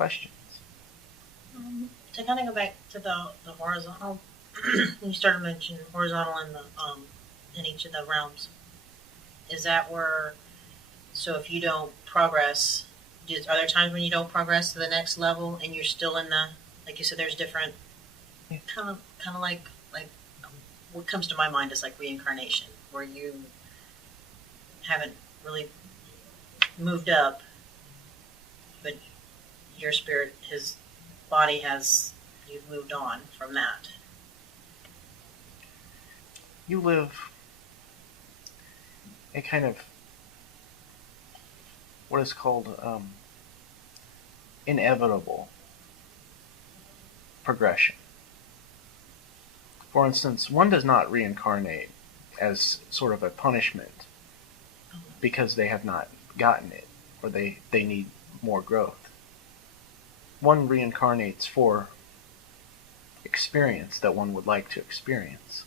questions. To kind of go back to the horizontal, you started mentioning horizontal in the in each of the realms. Is that where? So if you don't progress, are there times when you don't progress to the next level and you're still in the, like you said, there's different kind of like um, what comes to my mind is like reincarnation, where you haven't really moved up, but your spirit, his body has, you've moved on from that. You live a kind of what is called inevitable progression. For instance, one does not reincarnate as sort of a punishment because they have not gotten it or they need more growth. One reincarnates for experience that one would like to experience.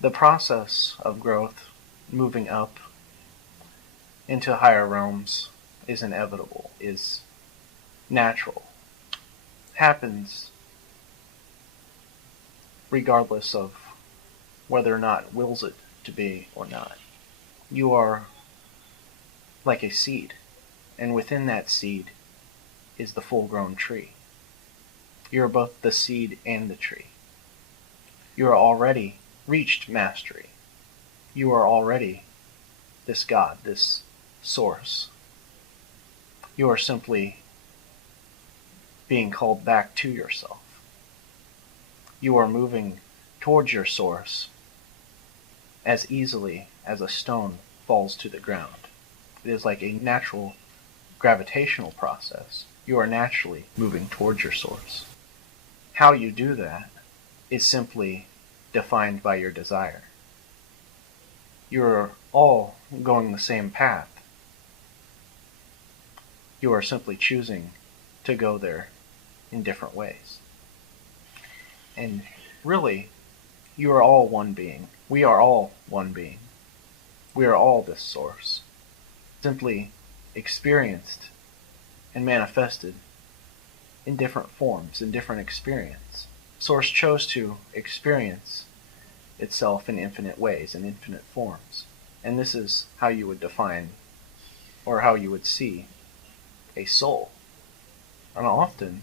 The process of growth, moving up into higher realms, is inevitable, is natural, happens regardless of whether or not wills it to be or not. You are like a seed, and within that seed is the full-grown tree. You are both the seed and the tree. You are already reached mastery. You are already this God, this source. You are simply being called back to yourself. You are moving towards your source as easily as a stone falls to the ground. It is like a natural gravitational process. You are naturally moving towards your source. How you do that is simply defined by your desire. You're all going the same path. You are simply choosing to go there in different ways. And really, you are all one being. We are all one being. We are all this source, simply experienced and manifested in different forms, in different experience. Source chose to experience itself in infinite ways, in infinite forms. And this is how you would define, or how you would see, a soul. And often,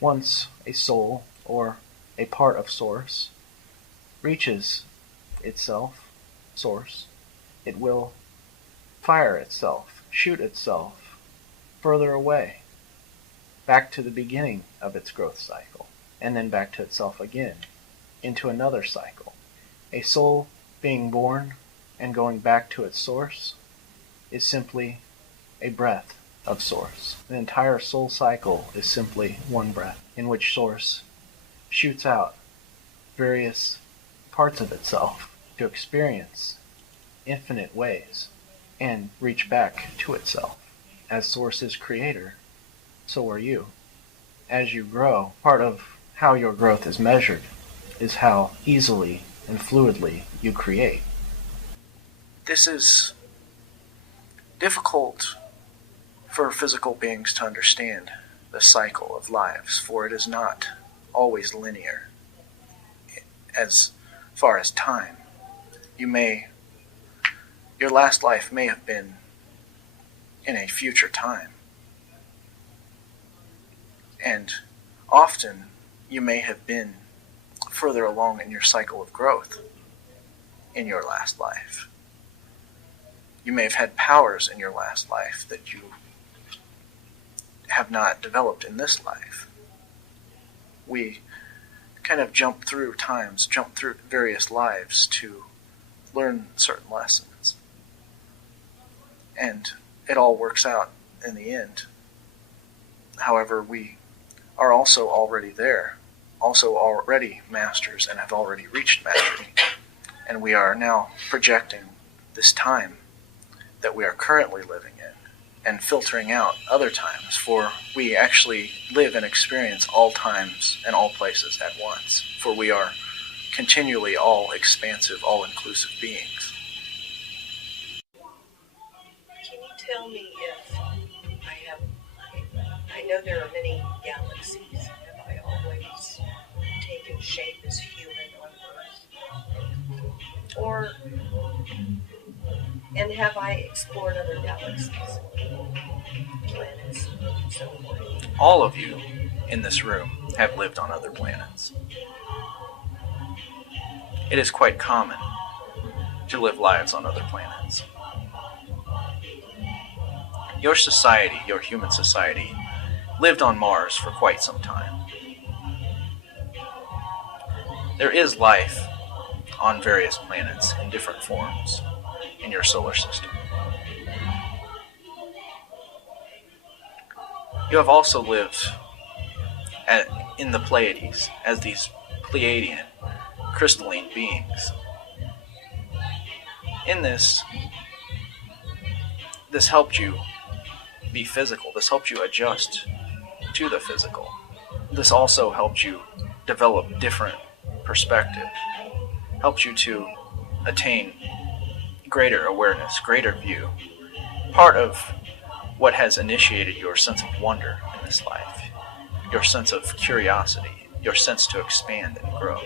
once a soul, or a part of Source, reaches itself, Source, it will fire itself, shoot itself further away, back to the beginning of its growth cycle, and then back to itself again, into another cycle. A soul being born and going back to its source is simply a breath of Source. The entire soul cycle is simply one breath, in which Source shoots out various parts of itself to experience infinite ways and reach back to itself. As Source is creator, so are you. As you grow, part of how your growth is measured is how easily and fluidly you create. This is difficult for physical beings to understand the cycle of lives, for it is not always linear. As far as time, your last life may have been in a future time. And often you may have been further along in your cycle of growth in your last life. You may have had powers in your last life that you have not developed in this life. We kind of jump through times, jump through various lives to learn certain lessons. And it all works out in the end. However, we are also already there, also already masters and have already reached mastery. And we are now projecting this time that we are currently living in and filtering out other times, for we actually live and experience all times and all places at once, for we are continually all expansive, all-inclusive beings. Can you tell me if I have? I know Or, and have I explored other galaxies, planets, so forth? All of you in this room have lived on other planets. It is quite common to live lives on other planets. Your society, your human society, lived on Mars for quite some time. There is life on various planets in different forms in your solar system. You have also lived in the Pleiades as these Pleiadian crystalline beings. In this helped you be physical. This helped you adjust to the physical. This also helped you develop different perspective, helped you to attain greater awareness, greater view. Part of what has initiated your sense of wonder in this life, your sense of curiosity, your sense to expand and grow.